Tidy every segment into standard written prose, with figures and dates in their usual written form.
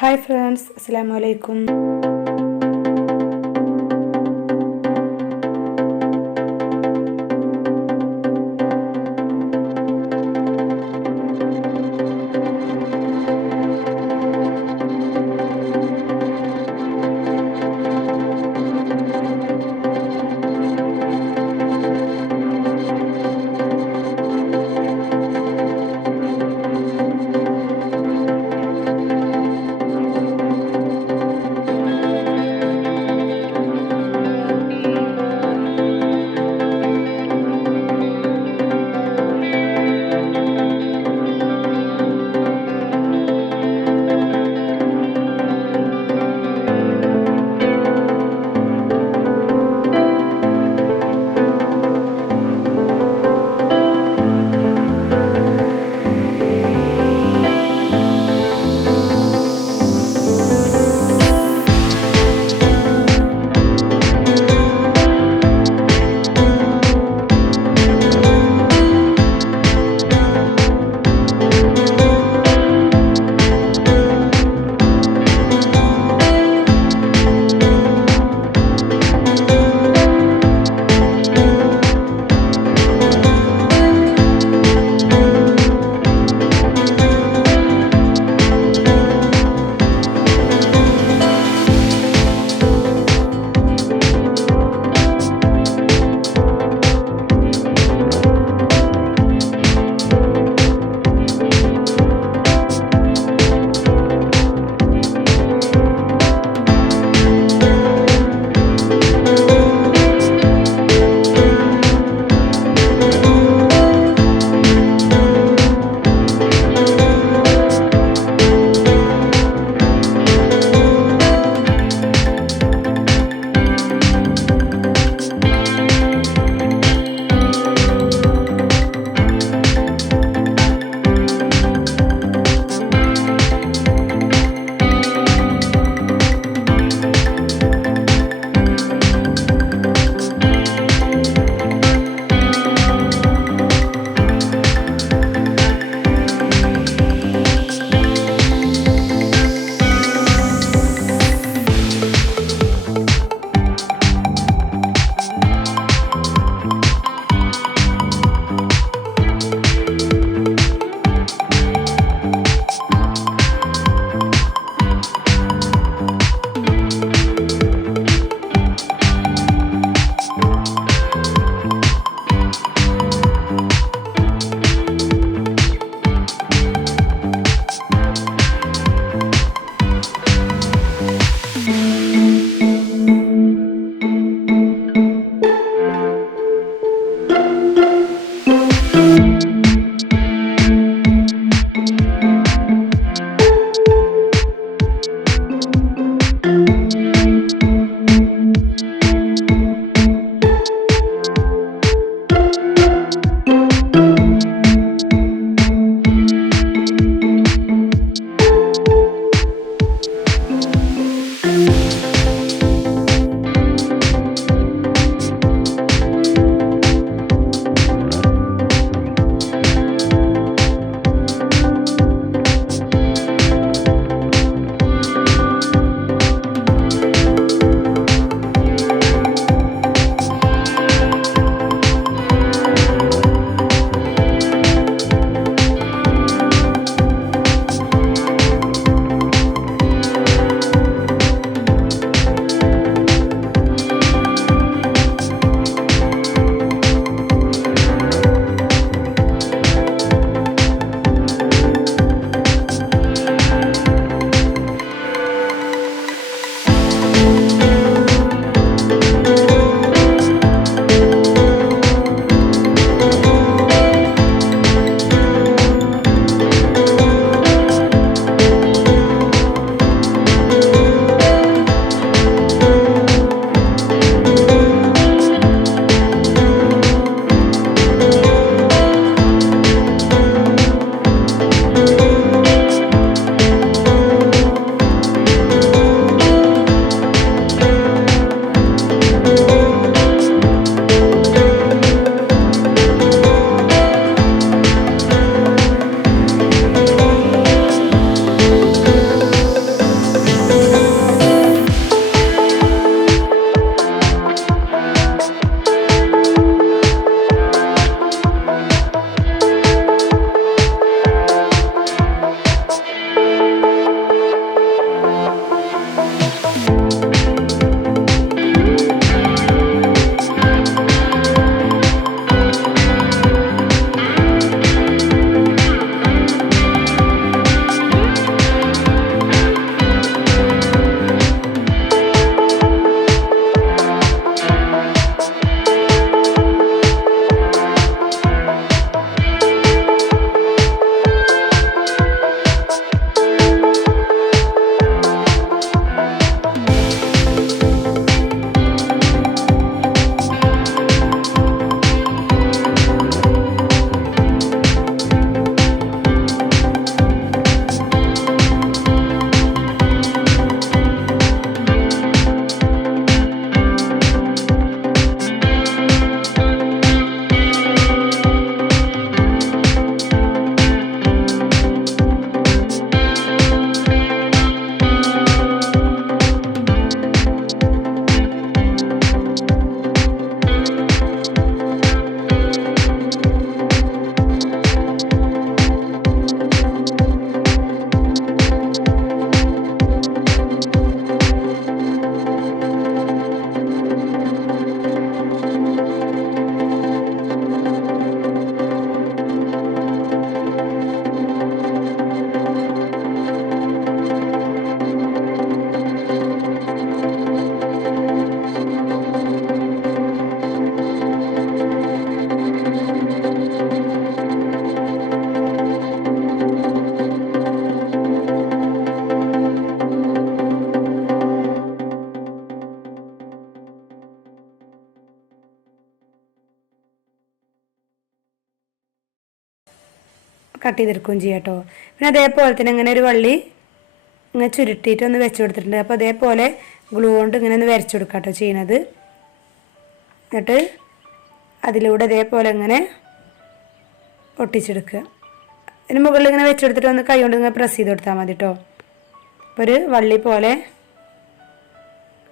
Hi friends, അസ്സലാമു അലൈക്കും. Cut ചെയ്തെടുക്കുകയും ചെയ്യാം കേട്ടോ. പിന്നെ അതേപോലെ തന്നെ ഇങ്ങനെ ഒരു വള്ളി ഇങ്ങനെ ചുരുട്ടിയിട്ട് ഒന്ന് വെച്ച് കൊടുത്തിട്ടുണ്ട്. അപ്പോൾ അതേപോലെ ഗ്ലൂ കൊണ്ട് ഇങ്ങനെ ഒന്ന് വരച്ചു കൊടുക്കാം കേട്ടോ ചെയ്യണത്. എന്നിട്ട് അതിലൂടെ അതേപോലെ ഇങ്ങനെ ഒട്ടിച്ചെടുക്കുക. അതിന് മുകളിൽ ഇങ്ങനെ വെച്ചെടുത്തിട്ട് ഒന്ന് കൈ കൊണ്ട് ഇങ്ങനെ പ്രസ് ചെയ്ത് കൊടുത്താൽ മതി കേട്ടോ. അപ്പോൾ ഒരു വള്ളി പോലെ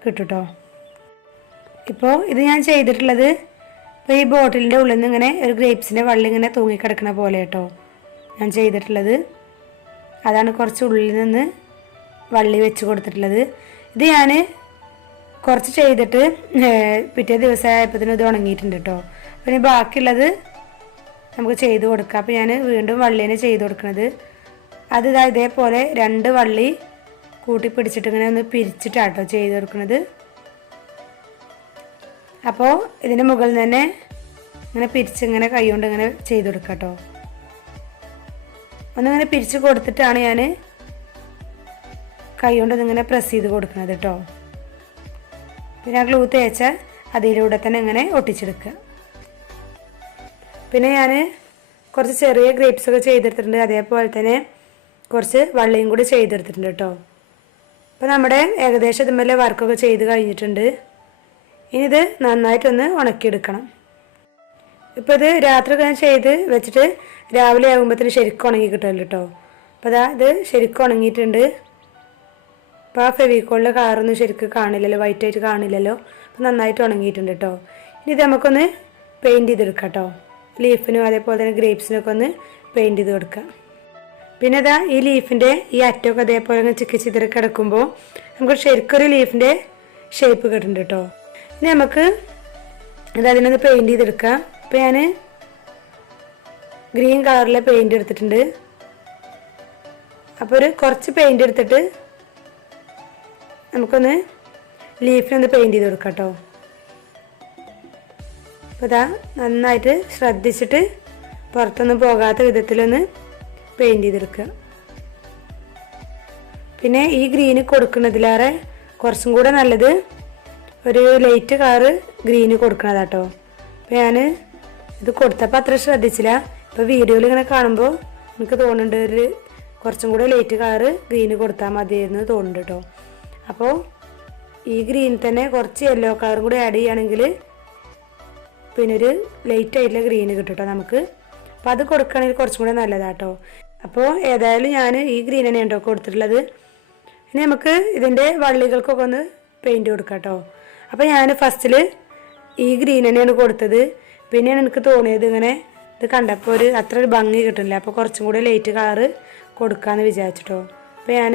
കിട്ടും കേട്ടോ. ഇപ്പോൾ ഇത് ഞാൻ ചെയ്തിട്ടുള്ളത് ഇപ്പോൾ ഈ ബോട്ടിലിൻ്റെ ഉള്ളിൽ നിന്ന് ഇങ്ങനെ ഒരു ഗ്രേപ്സിൻ്റെ വള്ളി ഇങ്ങനെ തൂങ്ങിക്കിടക്കണ പോലെ കേട്ടോ ഞാൻ ചെയ്തിട്ടുള്ളത്. അതാണ് കുറച്ച് ഉള്ളിൽ നിന്ന് വള്ളി വെച്ച് കൊടുത്തിട്ടുള്ളത്. ഇത് ഞാൻ കുറച്ച് ചെയ്തിട്ട് പിറ്റേ ദിവസമായപ്പോഴത്തേനും ഇത് ഉണങ്ങിയിട്ടുണ്ട് കേട്ടോ. പിന്നെ ബാക്കിയുള്ളത് നമുക്ക് ചെയ്ത് കൊടുക്കാം. അപ്പോൾ ഞാൻ വീണ്ടും വള്ളീനെ ചെയ്ത് കൊടുക്കുന്നത് അത് ഇതേപോലെ 2 വള്ളി കൂട്ടി പിടിച്ചിട്ട് ഇങ്ങനെ ഒന്ന് പിരിച്ചിട്ടാട്ടോ ചെയ്ത് കൊടുക്കുന്നത്. അപ്പോൾ ഇതിൻ്റെ മുകളിൽ തന്നെ ഇങ്ങനെ പിരിച്ചിങ്ങനെ കൈ കൊണ്ട് ഇങ്ങനെ ചെയ്ത് കൊടുക്കാം കേട്ടോ. ഒന്നിങ്ങനെ പിരിച്ച് കൊടുത്തിട്ടാണ് ഞാൻ കൈ കൊണ്ട് ഇങ്ങനെ പ്രസ് ചെയ്ത് കൊടുക്കുന്നത് കേട്ടോ. പിന്നെ ആ ഗ്ലൂ തേച്ച അതിലൂടെ തന്നെ ഇങ്ങനെ ഒട്ടിച്ചെടുക്കുക. പിന്നെ ഞാൻ കുറച്ച് ചെറിയ ഗ്രേപ്സൊക്കെ ചെയ്തെടുത്തിട്ടുണ്ട്. അതേപോലെ തന്നെ കുറച്ച് വള്ളിയും കൂടി ചെയ്തെടുത്തിട്ടുണ്ട് കേട്ടോ. അപ്പോൾ നമ്മുടെ ഏകദേശം ഇതുപോലെ വർക്കൊക്കെ ചെയ്ത് കഴിഞ്ഞിട്ടുണ്ട്. ഇനി ഇത് നന്നായിട്ടൊന്ന് ഉണക്കിയെടുക്കണം. ഇപ്പോൾ ഇത് രാത്രി ഞാൻ ചെയ്ത് വെച്ചിട്ട് രാവിലെ ആകുമ്പോഴത്തേന് ശരിക്കും ഉണങ്ങി കിട്ടുമല്ലോ കേട്ടോ. അപ്പോൾ ഇത് ശരിക്കും ഉണങ്ങിയിട്ടുണ്ട്. അപ്പോൾ ആ ഫെവിക്കോളിൻ്റെ കളറൊന്നും ശരിക്കും കാണില്ലല്ലോ, വൈറ്റായിട്ട് കാണില്ലല്ലോ. അപ്പോൾ നന്നായിട്ട് ഉണങ്ങിയിട്ടുണ്ട് കേട്ടോ. ഇനി ഇത് നമുക്കൊന്ന് പെയിൻറ്റ് ചെയ്തെടുക്കാം കേട്ടോ. ലീഫിനും അതേപോലെ തന്നെ ഗ്രേപ്സിനൊക്കെ ഒന്ന് പെയിൻറ്റ് ചെയ്ത് കൊടുക്കാം. പിന്നെ ഈ ലീഫിൻ്റെ ഈ അറ്റമൊക്കെ അതേപോലെ ഒന്ന് ചിക്കി ചിതറി കിടക്കുമ്പോൾ നമുക്ക് ശരിക്കൊരു ലീഫിൻ്റെ ഷേപ്പ് കിട്ടുന്നുണ്ട് കേട്ടോ. ഇനി നമുക്ക് അതിനൊന്ന് പെയിൻറ്റ് ചെയ്തെടുക്കാം. അപ്പോൾ ഞാൻ ഗ്രീൻ കളറിലെ പെയിൻറ്റ് എടുത്തിട്ടുണ്ട്. അപ്പോൾ കുറച്ച് പെയിൻറ്റ് എടുത്തിട്ട് നമുക്കൊന്ന് ലീഫിനൊന്ന് പെയിൻറ്റ് ചെയ്ത് കൊടുക്കാം കേട്ടോ. അപ്പോൾ നന്നായിട്ട് ശ്രദ്ധിച്ചിട്ട് പുറത്തൊന്നും പോകാത്ത വിധത്തിലൊന്ന് പെയിൻറ്റ് ചെയ്തെടുക്കുക. പിന്നെ ഈ ഗ്രീന് കൊടുക്കുന്നതിലേറെ കുറച്ചും കൂടെ നല്ലത് ഒരു ലൈറ്റ് കളറ് ഗ്രീന് കൊടുക്കണതാട്ടോ. അപ്പോൾ ഞാൻ ഇത് കൊടുത്തപ്പോൾ അത്ര ശ്രദ്ധിച്ചില്ല. ഇപ്പോൾ വീഡിയോയിൽ ഇങ്ങനെ കാണുമ്പോൾ എനിക്ക് തോന്നുന്നുണ്ട് കുറച്ചും കൂടെ ലൈറ്റ് കളറ് ഗ്രീന് കൊടുത്താൽ മതിയായിരുന്നു തോന്നുന്നുണ്ട് കേട്ടോ. അപ്പോൾ ഈ ഗ്രീൻ തന്നെ കുറച്ച് യെല്ലോ കളറും കൂടി ആഡ് ചെയ്യുകയാണെങ്കിൽ പിന്നെ ഒരു ലൈറ്റ് ആയിട്ടുള്ള ഗ്രീന് കിട്ടും കേട്ടോ നമുക്ക്. അപ്പോൾ അത് കൊടുക്കുകയാണെങ്കിൽ കുറച്ചും കൂടെ നല്ലതാട്ടോ. അപ്പോൾ ഏതായാലും ഞാൻ ഈ ഗ്രീൻ തന്നെയാണ് കേട്ടോ കൊടുത്തിട്ടുള്ളത്. ഇനി നമുക്ക് ഇതിൻ്റെ വള്ളികൾക്കൊക്കെ ഒന്ന് പെയിൻറ്റ് കൊടുക്കാം കേട്ടോ. അപ്പോൾ ഞാൻ ഫസ്റ്റിൽ ഈ ഗ്രീൻ തന്നെയാണ് കൊടുത്തത്. പിന്നെയാണ് എനിക്ക് തോന്നിയത് ഇങ്ങനെ ഇത് കണ്ടപ്പോൾ അത്ര ഒരു ഭംഗി കിട്ടുന്നില്ല. അപ്പോൾ കുറച്ചും കൂടി ലൈറ്റ് കളറ് കൊടുക്കാമെന്ന് വിചാരിച്ചിട്ടോ. അപ്പോൾ ഞാൻ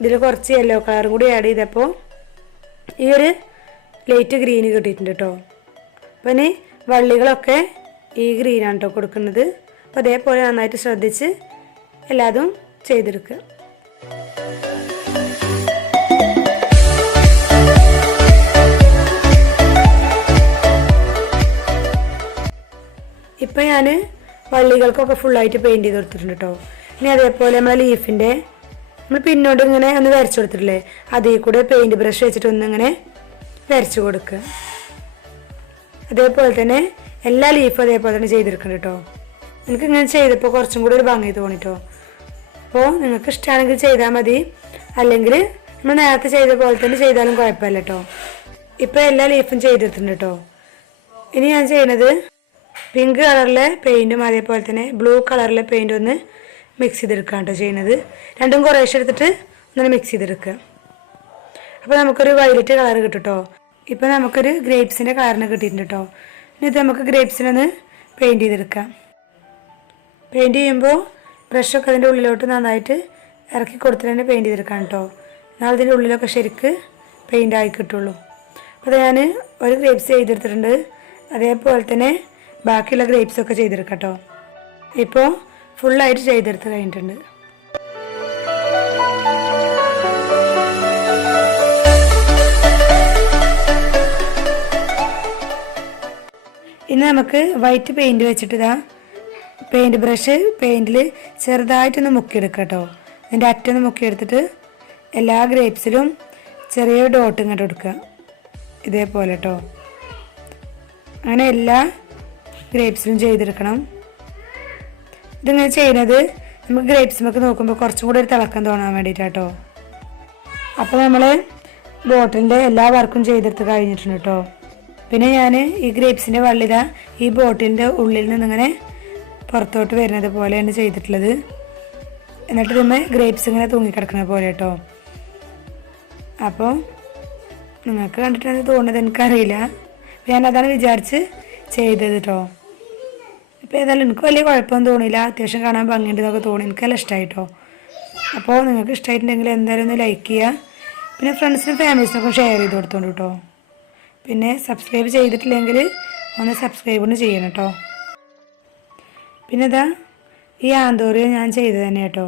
ഇതിൽ കുറച്ച് യെല്ലോ കളറും കൂടി ആഡ് ചെയ്തപ്പോൾ ഈ ഒരു ലൈറ്റ് ഗ്രീന് കിട്ടിയിട്ടുണ്ട് കേട്ടോ. അപ്പോൾ ഇനി വള്ളികളൊക്കെ ഈ ഗ്രീനാണ് കേട്ടോ കൊടുക്കുന്നത്. അപ്പോൾ അതേപോലെ നന്നായിട്ട് ശ്രദ്ധിച്ച് എല്ലാതും ചെയ്തെടുക്കുക. ഇപ്പം ഞാൻ വള്ളികൾക്കൊക്കെ ഫുള്ളായിട്ട് പെയിൻറ്റ് ചെയ്ത് കൊടുത്തിട്ടുണ്ട് കേട്ടോ. ഇനി അതേപോലെ നമ്മളെ ലീഫിൻ്റെ നമ്മൾ പിന്നോട്ട് ഇങ്ങനെ ഒന്ന് വരച്ചു കൊടുത്തിട്ടില്ലേ, അതിൽ കൂടെ പെയിൻറ്റ് ബ്രഷ് വെച്ചിട്ട് ഒന്നിങ്ങനെ വരച്ചു കൊടുക്കുക. അതേപോലെ തന്നെ എല്ലാ ലീഫും അതേപോലെ തന്നെ ചെയ്തെടുക്കണം കേട്ടോ. എനിക്ക് ഇങ്ങനെ ചെയ്തപ്പോൾ കുറച്ചും കൂടി ഒരു ഭംഗി തോന്നിട്ടോ. അപ്പോൾ നിങ്ങൾക്ക് ഇഷ്ടമാണെങ്കിൽ ചെയ്താൽ മതി, അല്ലെങ്കിൽ നമ്മൾ നേരത്തെ ചെയ്ത പോലെ തന്നെ ചെയ്താലും കുഴപ്പമില്ല കേട്ടോ. ഇപ്പോൾ എല്ലാ ലീഫും ചെയ്തെടുത്തിട്ടുണ്ട് കേട്ടോ. ഇനി ഞാൻ ചെയ്യുന്നത് പിങ്ക് കളറിലെ പെയിൻറ്റും അതേപോലെ തന്നെ ബ്ലൂ കളറിലെ പെയിൻറ്റും ഒന്ന് മിക്സ് ചെയ്തെടുക്കുകയാണ് കേട്ടോ ചെയ്യുന്നത്. രണ്ടും കുറേശ്ശെ എടുത്തിട്ട് ഒന്ന് മിക്സ് ചെയ്തെടുക്കുക. അപ്പോൾ നമുക്കൊരു വയലറ്റ് കളർ കിട്ടും കേട്ടോ. ഇപ്പോൾ നമുക്കൊരു ഗ്രേപ്സിൻ്റെ കളറിന് കിട്ടിയിട്ടുണ്ട് കേട്ടോ. ഇനി ഇത് നമുക്ക് ഗ്രേപ്സിനൊന്ന് പെയിൻറ്റ് ചെയ്തെടുക്കാം. പെയിൻറ്റ് ചെയ്യുമ്പോൾ ബ്രഷൊക്കെ അതിൻ്റെ ഉള്ളിലോട്ട് നന്നായിട്ട് ഇറക്കി കൊടുത്തിട്ട് തന്നെ പെയിൻറ്റ് ചെയ്തെടുക്കാം കേട്ടോ. എന്നാൽ ഇതിൻ്റെ ഉള്ളിലൊക്കെ ശരിക്ക് പെയിൻ്റ് ആയി കിട്ടുള്ളൂ. അപ്പോൾ ഞാൻ ഒരു ഗ്രേപ്സ് ചെയ്തെടുത്തിട്ടുണ്ട്. അതേപോലെ തന്നെ ബാക്കിയുള്ള ഗ്രേപ്സൊക്കെ ചെയ്തെടുക്കാം കേട്ടോ. ഇപ്പോൾ ഫുള്ളായിട്ട് ചെയ്തെടുത്ത് കഴിഞ്ഞിട്ടുണ്ട്. ഇനി നമുക്ക് വൈറ്റ് പെയിൻറ്റ് വെച്ചിട്ട് പെയിൻറ്റ് ബ്രഷ് പെയിൻറ്റിൽ ചെറുതായിട്ടൊന്ന് മുക്കിയെടുക്കാം കേട്ടോ. അതിൻ്റെ അറ്റൊന്ന് മുക്കിയെടുത്തിട്ട് എല്ലാ ഗ്രേപ്സിലും ചെറിയ ഡോട്ട് ഇങ്ങോട്ട് കൊടുക്കുക, ഇതേപോലെ കേട്ടോ. അങ്ങനെ എല്ലാ ഗ്രേപ്സിലും ചെയ്തെടുക്കണം. ഇതിങ്ങനെ ചെയ്യുന്നത് നമുക്ക് ഗ്രേപ്സിമൊക്കെ നോക്കുമ്പോൾ കുറച്ചും കൂടി ഒരു തിളക്കം തോന്നാൻ വേണ്ടിയിട്ടാട്ടോ. അപ്പോൾ നമ്മൾ ബോട്ടിലിൻ്റെ എല്ലാ വർക്കും ചെയ്തെടുത്ത് കഴിഞ്ഞിട്ടുണ്ട് കേട്ടോ. പിന്നെ ഞാൻ ഈ ഗ്രേപ്സിൻ്റെ വള്ളിത ഈ ബോട്ടിലിൻ്റെ ഉള്ളിൽ നിന്നിങ്ങനെ പുറത്തോട്ട് വരുന്നത് പോലെയാണ് ചെയ്തിട്ടുള്ളത്. എന്നിട്ട് ഇതുമ്മേ ഗ്രേപ്സ് ഇങ്ങനെ തൂങ്ങിക്കിടക്കുന്ന പോലെ കേട്ടോ. അപ്പോൾ നിങ്ങൾക്ക് കണ്ടിട്ടാണ് തോന്നുന്നത്, എനിക്കറിയില്ല. ഞാനതാണ് വിചാരിച്ച് ചെയ്തത് കേട്ടോ. ഇപ്പോൾ ഏതായാലും എനിക്ക് വലിയ കുഴപ്പമൊന്നും തോന്നിയില്ല, അത്യാവശ്യം കാണാൻ ഭംഗിയുണ്ടെന്നൊക്കെ തോന്നി, എനിക്കെല്ലാം ഇഷ്ടമായിട്ടോ. അപ്പോൾ നിങ്ങൾക്ക് ഇഷ്ടമായിട്ടുണ്ടെങ്കിൽ എന്തായാലും ഒന്ന് ലൈക്ക് ചെയ്യുക, പിന്നെ ഫ്രണ്ട്സിനും ഫാമിലീസിനൊക്കെ ഷെയർ ചെയ്ത് കൊടുത്തോണ്ട് കേട്ടോ. പിന്നെ സബ്സ്ക്രൈബ് ചെയ്തിട്ടില്ലെങ്കിൽ ഒന്ന് സബ്സ്ക്രൈബ് ഒന്ന് ചെയ്യണം കേട്ടോ. പിന്നെ ഇതാ ഈ ആന്തോറിയ ഞാൻ ചെയ്തത് തന്നെ കേട്ടോ.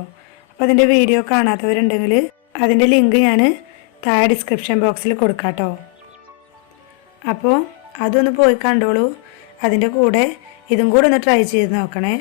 അപ്പോൾ അതിൻ്റെ വീഡിയോ കാണാത്തവരുണ്ടെങ്കിൽ അതിൻ്റെ ലിങ്ക് ഞാൻ താഴെ ഡിസ്ക്രിപ്ഷൻ ബോക്സിൽ കൊടുക്കാം കേട്ടോ. അപ്പോൾ അതൊന്ന് പോയി കണ്ടോളൂ. അതിൻ്റെ കൂടെ ഇതും കൂടെ ഒന്ന് ട്രൈ ചെയ്ത് നോക്കണേ.